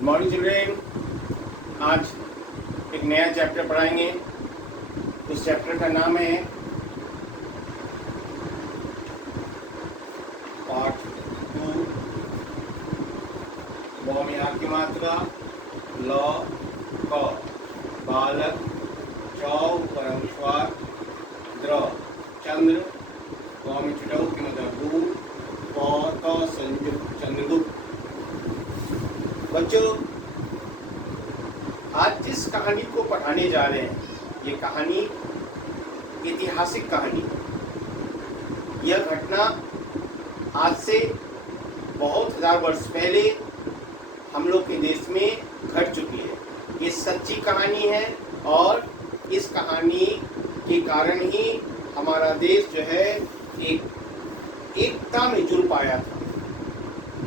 Good morning children. आज एक नया चैप्टर पढ़ाएंगे। उस चैप्टर का नाम है पार्ट 2 ब में आ की मात्रा, ल क बालक, चौ परमेश्वर, द्र चंद्र, ग में छुटाऊ की मतलब गु, प त संयुक्त चंद्रगुप्त। बच्चों, आज जिस कहानी को पढ़ाने जा रहे हैं ये कहानी ऐतिहासिक कहानी। यह घटना आज से बहुत हजार वर्ष पहले हम लोग के देश में घट चुकी है। ये सच्ची कहानी है और इस कहानी के कारण ही हमारा देश जो है एकता में जुड़ पाया था।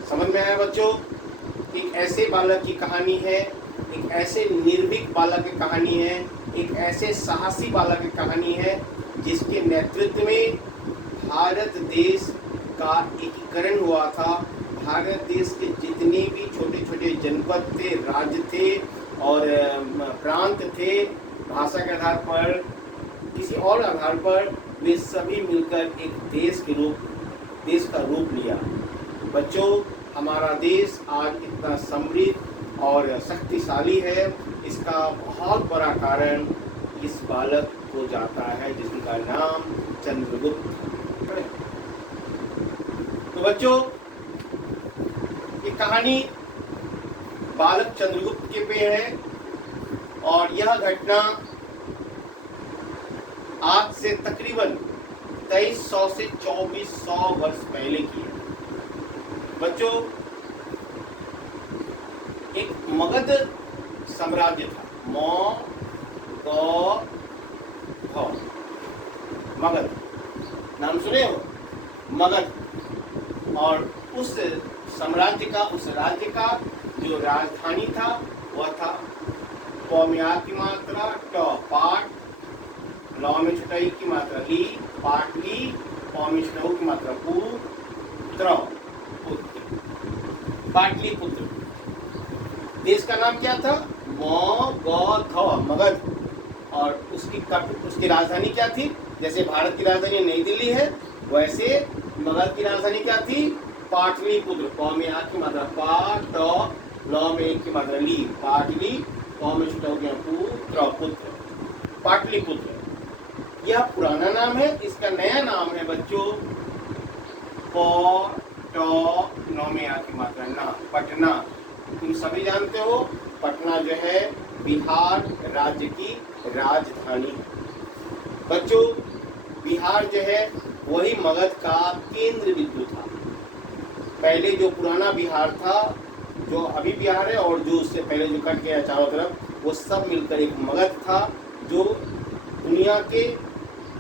समझ में आया बच्चों? एक ऐसे बालक की कहानी है, एक ऐसे निर्भीक बालक की कहानी है, एक ऐसे साहसी बालक की कहानी है जिसके नेतृत्व में भारत देश का एकीकरण हुआ था। भारत देश के जितने भी छोटे छोटे जनपद थे, राज्य थे और प्रांत थे, भाषा के आधार पर किसी और आधार पर, वे सभी मिलकर एक देश का रूप लिया। बच्चों, हमारा देश आज इतना समृद्ध और शक्तिशाली है, इसका बहुत बड़ा कारण इस बालक को जाता है जिसका नाम चंद्रगुप्त। तो बच्चों, ये कहानी बालक चंद्रगुप्त के पे है और यह घटना आज से तकरीबन 2300 से 2400 वर्ष पहले की है। बच्चों, एक मगध साम्राज्य था, मगध नाम सुने हो? मगध। और उस साम्राज्य का, उस राज्य का जो राजधानी था वह था प में आ की मात्रा ट पाट, ल में छुटाई की मात्रा ली पाटली, प में छुटाऊ की मात्रा पू, त्र पुत्र, पाटलिपुत्र। देश का नाम क्या था? मगध। और उसकी राजधानी क्या थी? जैसे भारत की राजधानी नई दिल्ली है, वैसे मगध की राजधानी क्या थी? पाटलिपुत्र। प में आ की मात्रा पा, ट, ल में एक की मात्रा ली पाटली, प में छुटा हो गया पुत्र, पाटलिपुत्र। यह पुराना नाम है। इसका नया नाम है बच्चों प ट न में आ की मात्रा ना, पटना। तुम सभी जानते हो पटना जो है बिहार राज्य की राजधानी। बच्चों, बिहार जो है वही मगध का केंद्र बिंदु था। पहले जो पुराना बिहार था, जो अभी बिहार है और जो उससे पहले जो कट गया चारों तरफ, वो सब मिलकर एक मगध था जो दुनिया के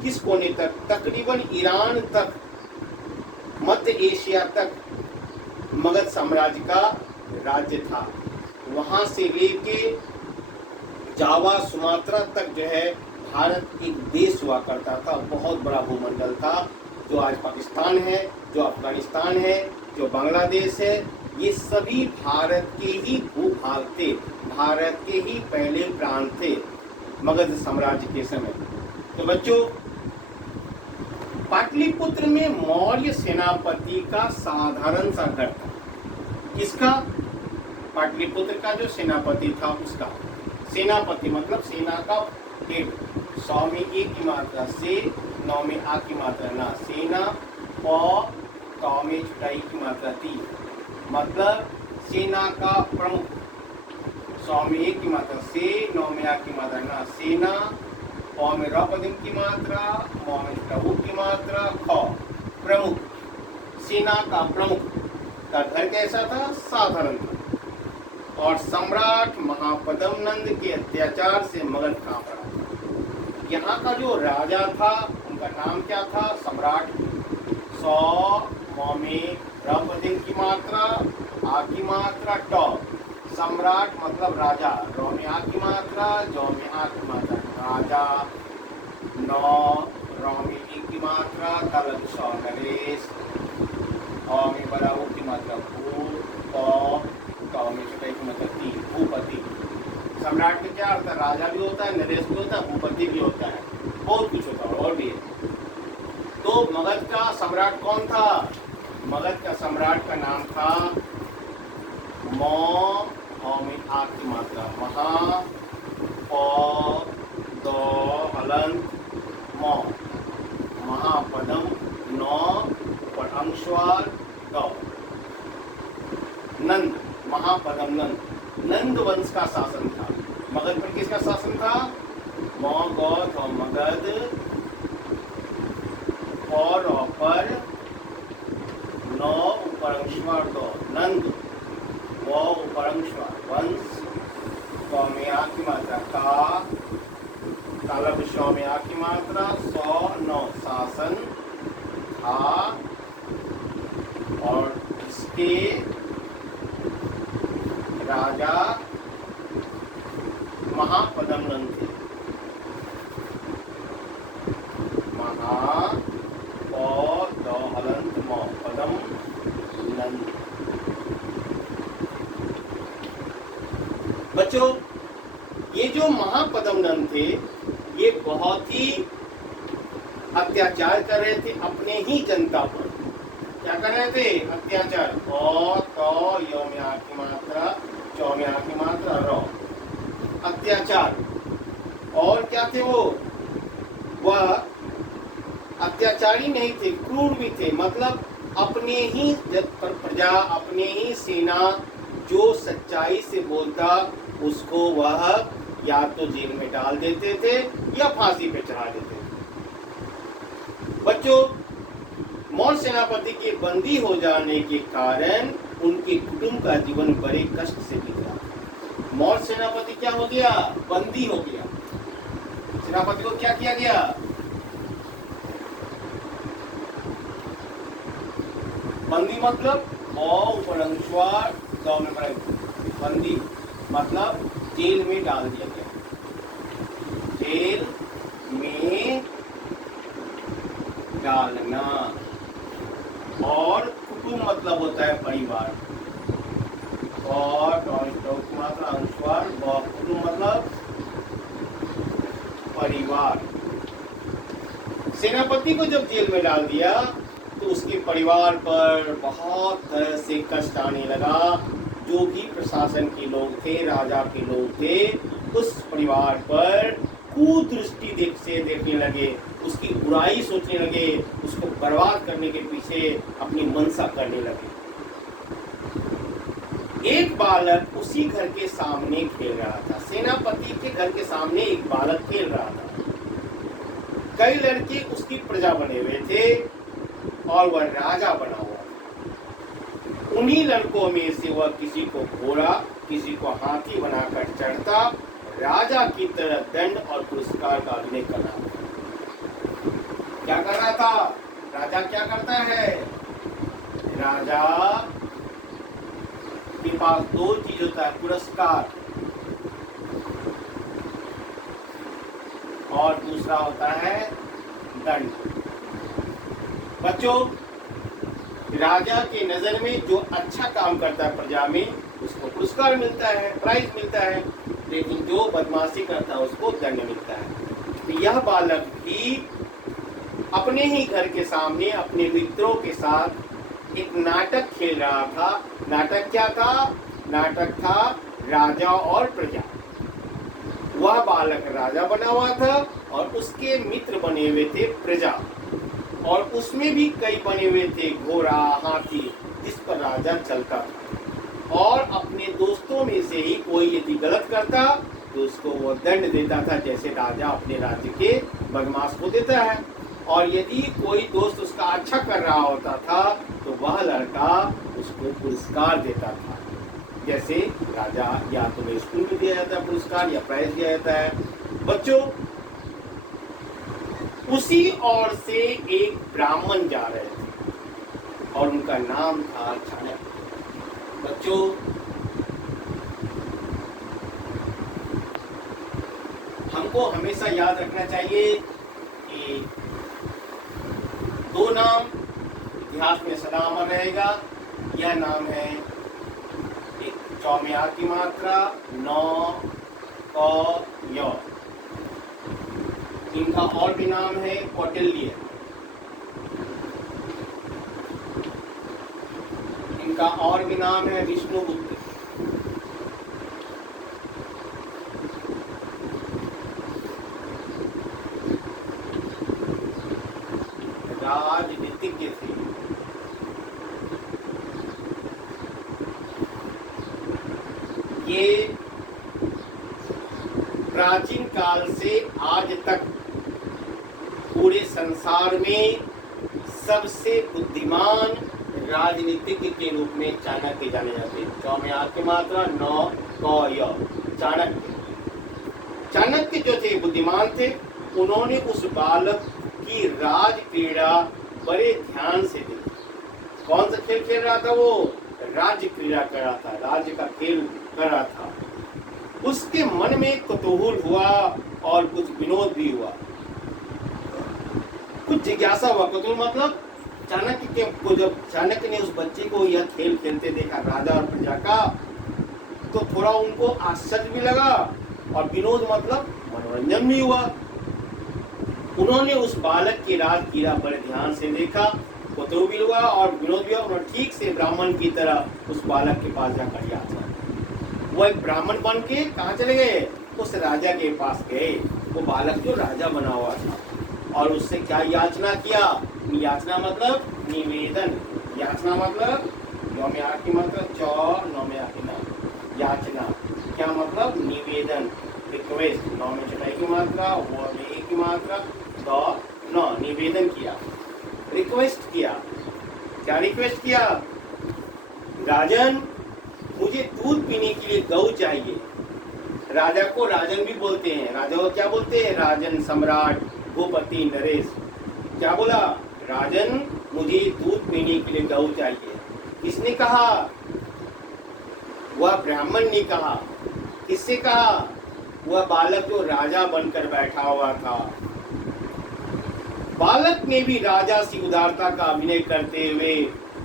किस कोने तक, तकरीबन ईरान तक, मध्य एशिया तक मगध साम्राज्य का राज्य था। वहां से लेके जावा, सुमात्रा तक जो है भारत एक देश हुआ करता था। बहुत बड़ा भूमंडल था। जो आज पाकिस्तान है, जो अफगानिस्तान है, जो बांग्लादेश है, ये सभी भारत के ही भूभाग थे, भारत के ही पहले प्रांत थे मगध साम्राज्य के समय। तो बच्चों, पाटलिपुत्र में मौर्य सेनापति का साधारण सा घर था। किसका? पाटलिपुत्र का जो सेनापति था उसका। सेनापति मतलब सेना का हेड। 100 में ए की मात्रा से, 9 में आ की मात्रा ना, सेना, प, त में छुटाई की मात्रा ती, मतलब सेना का प्रमुख। 100 में ए की मात्रा से, 9 में आ की मात्रा ना, सेना, प में र पदम की मात्रा, म में छुटाऊ की मात्रा, ख प्रमुख। सेना का प्रमुख का घर कैसा था? साधारण था। और सम्राट महापद्म नंद के अत्याचार से मगध कांप रहा था। यहाँ का जो राजा था उनका नाम क्या था? सम्राट। 100 म में र पदम की मात्रा, आ की मात्रा ट, सम्राट मतलब राजा। र में आ की मात्रा, ज में आ की मात्रा राजा। 9 र में ई की मात्रा, तलक स नरेश, अ में बड़ा की मात्रा भू, प, त में छुटाई की मात्रा ती। सम्राट में क्या होता है? राजा भी होता है, नरेश भी होता है, भूपति भी होता है, बहुत कुछ होता है और भी है। तो मगध का सम्राट कौन था? मगध का सम्राट का नाम था मौ में आ की मात्रा महा प हलंत मौ महापदम नौ और अंशवार गौ नंद महापदम नंद वंश का शासन था। मगध पर किसका शासन था? मगध और मगध और पर नौ उपरंशवार दो नंद वो उपरंशवार वंश में आ की मात्रा का तालब में आ की मात्रा 109 शासन था और इसके राजा महापदम नंद थे। महा हलंत पदम नंद। बच्चों, ये जो महापदम नंद थे ये बहुत ही अत्याचार कर रहे थे अपने ही जनता पर। क्या कर रहे थे? अत्याचार। यो में आ की मात्रा चौ में आ की मात्रा रो अत्याचार। और क्या थे वो? वह अत्याचारी नहीं थे, क्रूर भी थे। मतलब अपने ही प्रजा, अपने ही सेना जो सच्चाई से बोलता उसको वह या तो जेल में डाल देते थे या फांसी पे चढ़ा देते थे। बच्चों, मौर्य सेनापति के बंदी हो जाने के कारण उनके कुटुंब का जीवन बड़े कष्ट से बीता। मौर्य सेनापति क्या हो गया? बंदी हो गया। सेनापति को क्या किया गया? बंदी मतलब बंदी मतलब जेल में डाल दिया गया। जेल में डालना। और कुटुंब मतलब होता है परिवार। और मात्रा अनुस्वार कुटुंब मतलब परिवार। सेनापति को जब जेल में डाल दिया तो उसके परिवार पर बहुत तरह से कष्ट आने लगा। जो भी प्रशासन के लोग थे, राजा के लोग थे, उस परिवार पर कुदृष्टि से देखने लगे, उसकी बुराई सोचने लगे, उसको बर्बाद करने के पीछे अपनी मनसा करने लगे। एक बालक उसी घर के सामने खेल रहा था। सेनापति के घर के सामने एक बालक खेल रहा था। कई लड़के उसकी प्रजा बने हुए थे और वह राजा बना हुआ था। उन्हीं लड़कों में से वह किसी को घोड़ा, किसी को हाथी बनाकर चढ़ता, राजा की तरह दंड और पुरस्कार का अभिनय कर रहा था। क्या कर रहा था? राजा क्या करता है? राजा के पास दो चीज होता है, पुरस्कार और दूसरा होता है दंड। बच्चों, राजा के नजर में जो अच्छा काम करता है प्रजा में उसको पुरस्कार मिलता है, प्राइज मिलता है, लेकिन जो बदमाशी करता है उसको दंड मिलता है। तो यह बालक भी अपने ही घर के सामने अपने मित्रों के साथ एक नाटक खेल रहा था। नाटक क्या था? नाटक था राजा और प्रजा। वह बालक राजा बना हुआ था और उसके मित्र बने हुए थे प्रजा, और उसमें भी कई बने हुए थे घोड़ा, हाथी, जिस पर राजा चलता था। और अपने दोस्तों में से ही कोई यदि गलत करता तो उसको वो दंड देता था, जैसे राजा अपने राज्य के बदमाश को देता है। और यदि कोई दोस्त उसका अच्छा कर रहा होता था तो वह लड़का उसको पुरस्कार देता था, जैसे राजा या तो स्कूल में दिया जाता है पुरस्कार या प्राइज दिया जाता है। बच्चों, उसी ओर से एक ब्राह्मण जा रहे थे और उनका नाम था चाणक्य। बच्चों, हमको हमेशा याद रखना चाहिए कि दो नाम इतिहास में सदा अमर रहेगा। यह नाम है एक चौ में आ की मात्रा 9 य। इनका और भी नाम है कौटिल्य, इनका और भी नाम है विष्णुगुप्त। राजनीतिज्ञ थे। ये प्राचीन काल से आज तक पूरे संसार में सबसे बुद्धिमान राजनीतिज्ञ के रूप में चाणक्य जाने जाते हैं। चौ में आ की मात्रा, नौ क य, चाणक्य। चाणक्य जो थे बुद्धिमान थे, उन्होंने उस बालक की राज क्रीड़ा बड़े ध्यान से देखी। कौन सा खेल खेल रहा था वो? राज्य क्रीड़ा कर रहा था, राज्य का खेल कर रहा था। उसके मन में कुतूहल हुआ और कुछ विनोद भी हुआ, कुछ जिज्ञासा हुआ। कुतूहल मतलब चाणक्य को, जब चाणक्य ने उस बच्चे को यह खेल खेलते देखा राजा और प्रजा का, तो थोड़ा उनको आश्चर्य भी लगा और विनोद मतलब मनोरंजन भी हुआ। उन्होंने उस बालक की राज क्रीड़ा बड़े ध्यान से देखा, कुतूहल भी हुआ और विनोद भी हुआ। उन्होंने ठीक से ब्राह्मण की तरह उस बालक के पास जाकर याचना। वो एक ब्राह्मण बन के कहाँ चले गए? उस राजा के पास गए, वो बालक जो राजा बना हुआ था, और उससे क्या याचना किया? याचना मतलब निवेदन, याचना मतलब नौ में आ की मतलब चौ, नौ में आ की ना, याचना क्या मतलब? निवेदन, रिक्वेस्ट। नौ में चटाई की मात्रा, वो में एक की मात्रा, दो नौ, निवेदन किया, रिक्वेस्ट किया। क्या रिक्वेस्ट किया? राजन, मुझे दूध पीने के लिए गौ चाहिए। राजा को राजन भी बोलते हैं। राजा को क्या बोलते हैं? राजन, सम्राट, भूपति, नरेश। क्या बोला? राजन, मुझे दूध पीने के लिए गौ चाहिए। किसने कहा? वह ब्राह्मण ने कहा। किससे कहा? वह बालक जो राजा बनकर बैठा हुआ था। बालक ने भी राजा सी उदारता का अभिनय करते हुए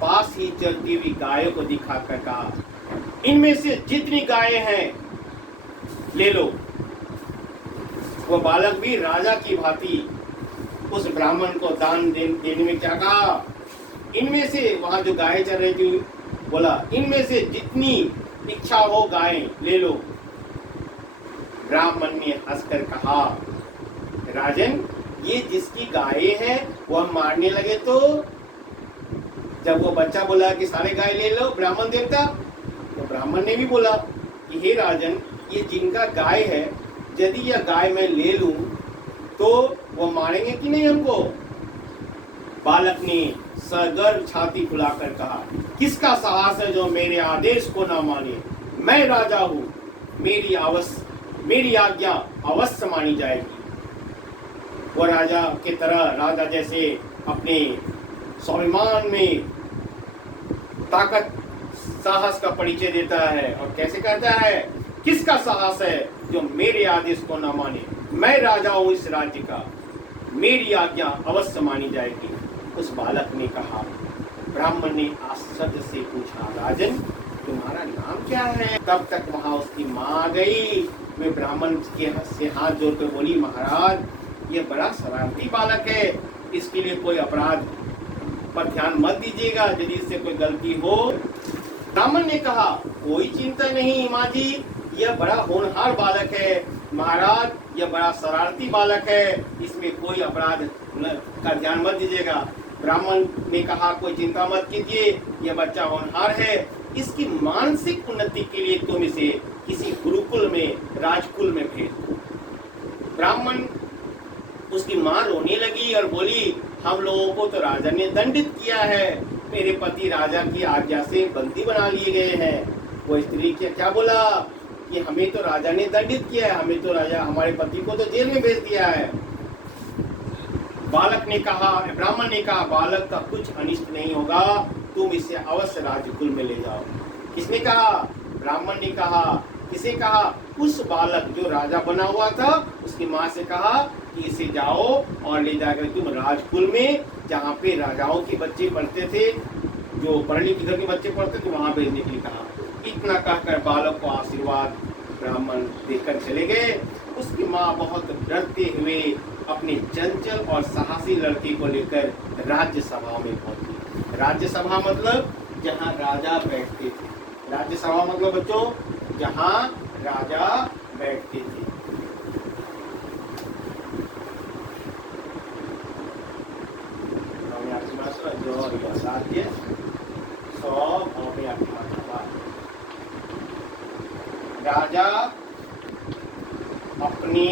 पास ही चलती हुई गायों को दिखाकर कहा, इनमें से जितनी गायें हैं ले लो। वह बालक भी राजा की भांति उस ब्राह्मण को दान देने में क्या कहा? इनमें से, वहां जो गायें चल रही थी, बोला इनमें से जितनी इच्छा हो गायें ले लो। ब्राह्मण ने हंसकर कहा, राजन, ये जिसकी गायें हैं वह मारने लगे तो? जब वो बच्चा बोला कि सारे गाय ले लो ब्राह्मण देवता, तो ब्राह्मण ने भी बोला कि हे राजन, ये जिनका गाय है, यदि यह गाय मैं ले लूं तो वो मारेंगे कि नहीं हमको? बालक ने सगर्व छाती फुलाकर कहा, किसका साहस है जो मेरे आदेश को ना माने? मैं राजा हूं, मेरी आज्ञा अवश्य मानी जाएगी। वो राजा की तरह, राजा जैसे अपने स्वाभिमान में ताकत साहस का परिचय देता है और कैसे कहता है, किसका साहस है जो मेरे आदेश को न माने? मैं राजा हूं इस राज्य का, मेरी आज्ञा अवश्य मानी जाएगी। उस बालक ने कहा। ब्राह्मण ने आश्चर्य से पूछा, राजन, तुम्हारा नाम क्या है? तब तक वहां उसकी माँ आ गई। वे ब्राह्मण के से हाथ जोड़कर बोली, महाराज, ये बड़ा शरारती बालक है, इसके लिए कोई अपराध पर ध्यान मत दीजिएगा, यदि इससे कोई गलती हो। ब्राह्मण ने कहा, कोई चिंता नहीं माँ जी, यह बड़ा होनहार बालक है। महाराज, यह बड़ा शरारती बालक है, इसमें कोई अपराध का ध्यान मत दीजिएगा। ब्राह्मण ने कहा, कोई चिंता मत कीजिए, यह बच्चा होनहार है, इसकी मानसिक उन्नति के लिए तुम इसे किसी गुरुकुल में, राजकुल में भेज दो। ब्राह्मण, उसकी माँ रोने लगी और बोली, हम लोगों को तो राजा ने दंडित किया है, मेरे पति राजा की आज्ञा से बंदी बना लिए गए हैं। वो स्त्री क्या बोला कि हमें तो राजा ने दंडित किया है, हमें तो राजा, हमारे पति को तो जेल में भेज दिया है। बालक ने कहा, ब्राह्मण ने कहा, बालक का कुछ अनिष्ट नहीं होगा, तुम इसे अवश्य राजकुल में ले जाओ। किसने कहा? ब्राह्मण ने कहा। किसे कहा? उस बालक जो राजा बना हुआ था, उसकी माँ से कहा कि इसे जाओ और ले जाकर तुम राजकुल में, जहाँ पे राजाओं के बच्चे पढ़ते थे, जो पढ़े लिखे घर के बच्चे पढ़ते थे, वहां भेजने के लिए कहा। इतना कहकर बालक को आशीर्वाद ब्राह्मण देखकर चले गए। उसकी माँ बहुत डरते हुए अपने चंचल और साहसी लड़के को लेकर राज्यसभा में पहुंची। राज्यसभा मतलब जहाँ राजा बैठते थे। राज्यसभा मतलब बच्चों जहाँ राजा बैठते थे। राज्य राजा अपने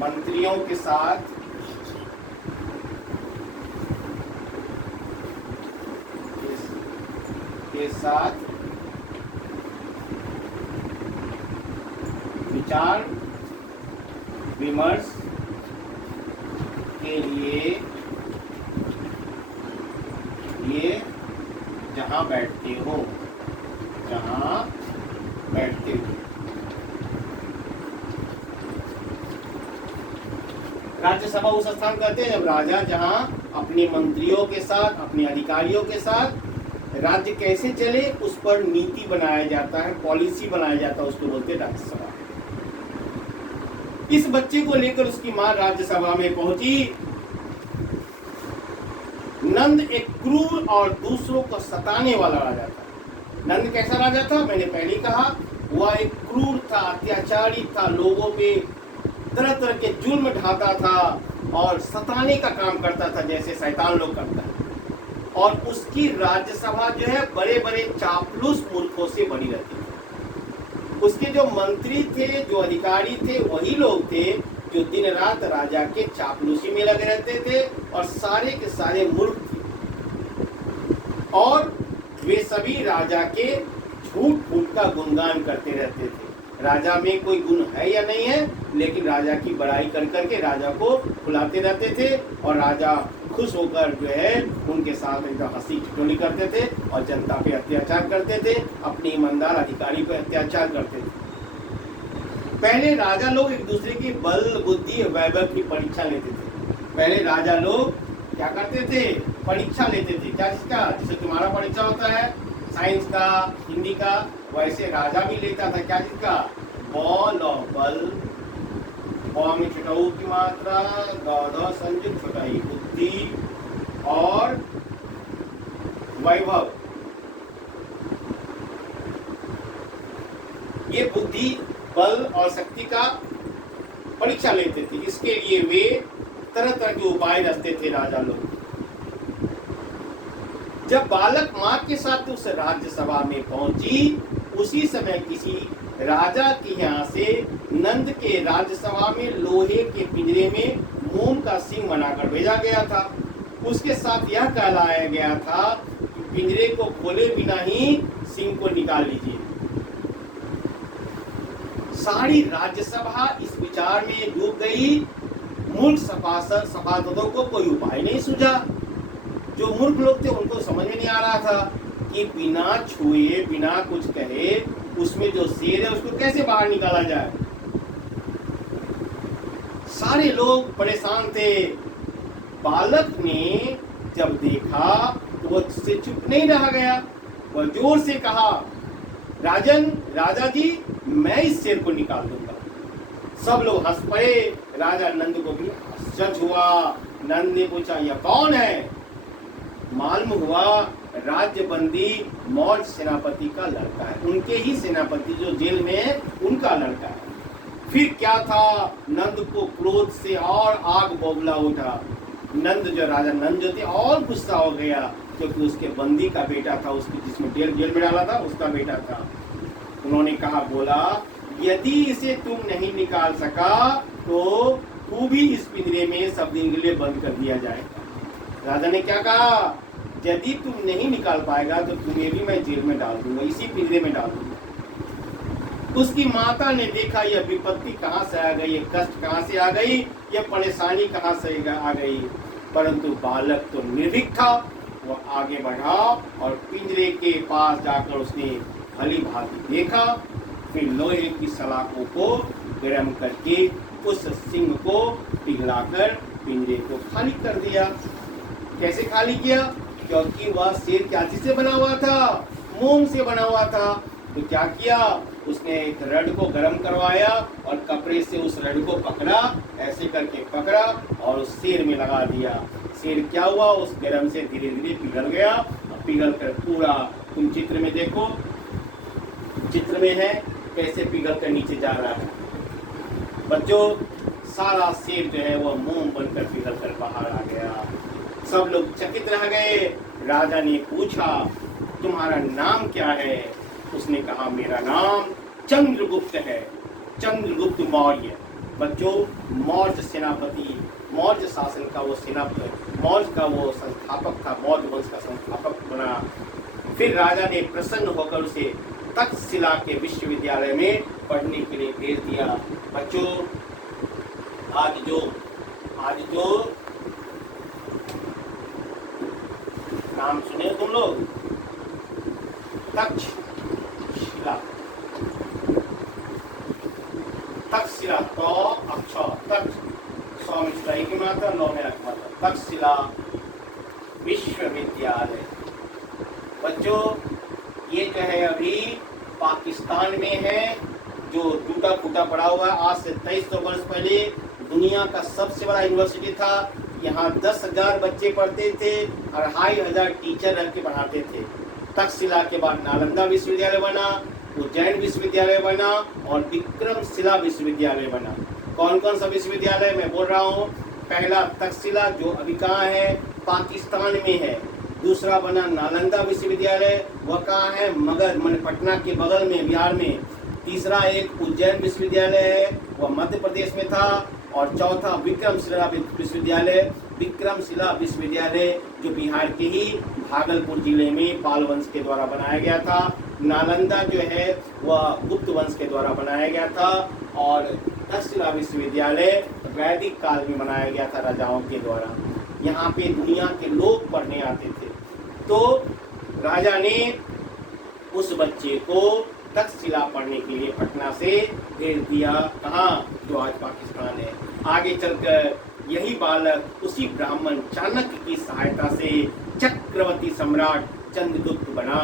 मंत्रियों के साथ विचार विमर्श के लिए जहाँ बैठते हो राज्यसभा उस स्थान कहते हैं जब राजा जहाँ अपने मंत्रियों के साथ, अपने अधिकारियों के साथ राज्य कैसे चले उस पर नीति बनाया जाता है, पॉलिसी बनाया जाता है, उसको बोलते हैं राज्यसभा। इस बच्चे को लेकर उसकी मां राज्यसभा में पहुंची। नंद एक क्रूर और दूसरों को सताने वाला राजा था। नंद कैसा राजा था? मैंने पहले कहा, वह एक क्रूर था, अत्याचारी था, लोगों पे तरह तरह के जुल्म ढाता था और सताने का काम करता था जैसे शैतान लोग करता है। और उसकी राज्यसभा जो है बड़े बड़े चापलूस मूर्खों से भरी रहती थी। उसके जो मंत्री थे, जो अधिकारी थे, वही लोग थे जो दिन रात राजा के चापलूसी में लगे रहते थे और सारे के सारे मूर्ख थे। और वे सभी राजा के झूठ फूट का गुणगान करते रहते थे। राजा में कोई गुण है या नहीं है, लेकिन राजा की बड़ाई कर करके राजा को बुलाते रहते थे और राजा खुश होकर जो है उनके साथ एकदम हंसी ठिठोली करते थे और जनता पे अत्याचार करते थे, अपने ईमानदार अधिकारी पे अत्याचार करते थे। पहले राजा लोग एक दूसरे की बल बुद्धि वैभव की परीक्षा लेते थे। पहले राजा लोग क्या करते थे? परीक्षा लेते थे। क्या चीज का? जैसे तुम्हारा परीक्षा होता है साइंस का, हिंदी का, वैसे राजा भी लेता था। क्या चीज का? बल और बल, में छुटाऊ की मात्रा, द संयुक्त छुटाई, बुद्धि और वैभव। ये बुद्धि, बल और शक्ति का परीक्षा लेते थे। इसके लिए वे तरह तरह के उपाय रचते थे राजा लोग। जब बालक मां के साथ उस राज्यसभा में पहुंची, उसी समय किसी राजा के यहाँ से नंद के राज्यसभा में लोहे के पिंजरे में मोम का सिंह बनाकर भेजा गया था। उसके साथ यह कहलाया गया था कि पिंजरे को खोले बिना ही सिंह को निकाल लीजिए। सारी राज्यसभा इस विचार में डूब गई। मूर्ख सभासदों को कोई उपाय नहीं सूझा। जो मूर्ख लोग थे उनको समझ में नहीं आ रहा था कि बिना छुए, बिना कुछ कहे, उसमें जो शेर है उसको कैसे बाहर निकाला जाए। सारे लोग परेशान थे। बालक ने जब देखा तो वो से चुप नहीं रह गया। वह जोर से कहा, राजन, राजा जी, मैं इस शेर को निकाल दूंगा। सब लोग हंस पड़े। राजा नंद को भी आश्चर्य हुआ। नंद ने पूछा, यह कौन है? मालूम हुआ राज्यबंदी मौर्य सेनापति का लड़का है। उनके ही सेनापति जो जेल में है उनका लड़का है। फिर क्या था, नंद को क्रोध से और आग बबूला उठा। नंद जो राजा नंद जो थे और गुस्सा हो गया, क्योंकि उसके बंदी का बेटा था, उसकी जिसमें जेल में डाला था उसका बेटा था। उन्होंने कहा, बोला, यदि इसे तुम नहीं निकाल सका तो तू भी इस पिंजरे में सब दिन के लिए बंद कर दिया जाएगा। राजा ने क्या कहा, यदि तुम नहीं निकाल पाएगा तो तुम्हें भी मैं जेल में डाल दूंगा, इसी पिंजरे में डाल दूंगा। उसकी माता ने देखा यह विपत्ति कहाँ से आ गई, यह कष्ट कहाँ से आ गई, यह परेशानी कहाँ से आ गई। परंतु बालक तो निर्भीक था। वह आगे बढ़ा और पिंजरे के पास जाकर उसने भली भांति देखा। फिर लोहे की सलाखों को गर्म करके उस सिंह को पिघलाकर पिंजरे को खाली कर दिया। कैसे खाली किया? क्योंकि वह शेर क्या चीज से बना हुआ था? मोम से बना हुआ था। तो क्या किया, उसने एक रड को गर्म करवाया और कपड़े से उस रड को पकड़ा, ऐसे करके पकड़ा और उस शेर में लगा दिया। शेर क्या हुआ, उस गर्म से धीरे धीरे पिघल गया और पिघल कर पूरा, तुम चित्र में देखो, चित्र में है कैसे पिघल कर नीचे जा रहा है बच्चों। सारा शेर जो है वो मोम बनकर पिघल कर बाहर आ गया। सब लोग चकित रह गए। राजा ने पूछा तुम्हारा नाम क्या है? उसने कहा मेरा नाम चंद्रगुप्त है, चंद्रगुप्त मौर्य। बच्चों मौर्य सेनापति, मौर्य शासन का वो सेनापति, मौर्य का वो संस्थापक था, मौर्य वंश का संस्थापक बना। फिर राजा ने प्रसन्न होकर उसे तक्षशिला के विश्वविद्यालय में पढ़ने के लिए भेज दिया। बच्चों आज जो नाम सुने तुम लोग, तक्षशिला, तक्षशिला तो अक्षर तक्ष स्वामी की मात्रा नौ में रखा था, तक्षशिला विश्वविद्यालय। बच्चों ये जो है अभी पाकिस्तान में है, जो टूटा फूटा पड़ा हुआ है। आज से 2300 वर्ष पहले दुनिया का सबसे बड़ा यूनिवर्सिटी था। यहाँ 10,000 बच्चे पढ़ते थे, 2,500 टीचर रह के पढ़ाते थे। तक्षशिला के बाद नालंदा विश्वविद्यालय बना, उज्जैन विश्वविद्यालय बना और विक्रमशिला विश्वविद्यालय बना। कौन कौन सा विश्वविद्यालय मैं बोल रहा हूँ? पहला तक्षशिला जो अभी कहाँ है? पाकिस्तान में है। दूसरा बना नालंदा विश्वविद्यालय, वह कहाँ है? मगध मन पटना के बगल में, बिहार में। तीसरा एक उज्जैन विश्वविद्यालय है, वह मध्य प्रदेश में था। और चौथा विक्रमशिला विश्वविद्यालय, विक्रमशिला विश्वविद्यालय जो बिहार के ही भागलपुर जिले में पाल वंश के द्वारा बनाया गया था। नालंदा जो है वह गुप्त वंश के द्वारा बनाया गया था। और तक्षशिला विश्वविद्यालय वैदिक काल में बनाया गया था राजाओं के द्वारा। यहाँ पे दुनिया के लोग पढ़ने आते थे। तो राजा ने उस बच्चे को तक्षशिला पढ़ने के लिए पटना से भेज दिया। कहाँ? जो आज पाकिस्तान है। आगे चलकर यही बालक उसी ब्राह्मण चाणक्य की सहायता से चक्रवर्ती सम्राट चंद्रगुप्त बना।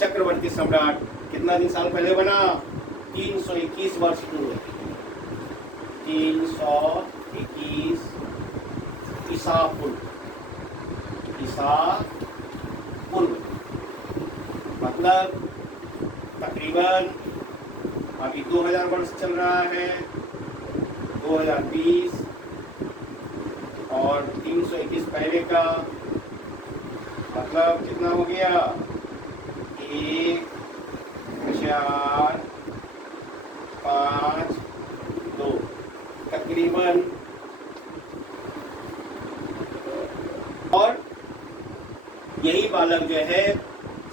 चक्रवर्ती सम्राट कितना दिन साल पहले बना? 321 वर्ष पूर्व, 321 ईसा पूर्व, मतलब तकरीबन अभी 2000 वर्ष चल रहा है, 2020 और 321 पहले का मतलब कितना हो गया? 1 4 5 2 तकरीबन। और यही बालक जो है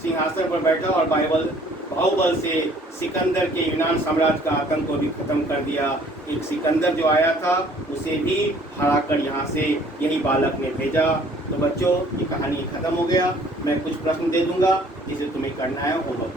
सिंहासन पर बैठा और बाहुबल से सिकंदर के यूनान साम्राज्य का आतंक को भी खत्म कर दिया। एक सिकंदर जो आया था उसे भी हराकर यहाँ से यही बालक ने भेजा। तो बच्चों ये कहानी खत्म हो गया। मैं कुछ प्रश्न दे दूंगा जिसे तुम्हें करना है होमवर्क।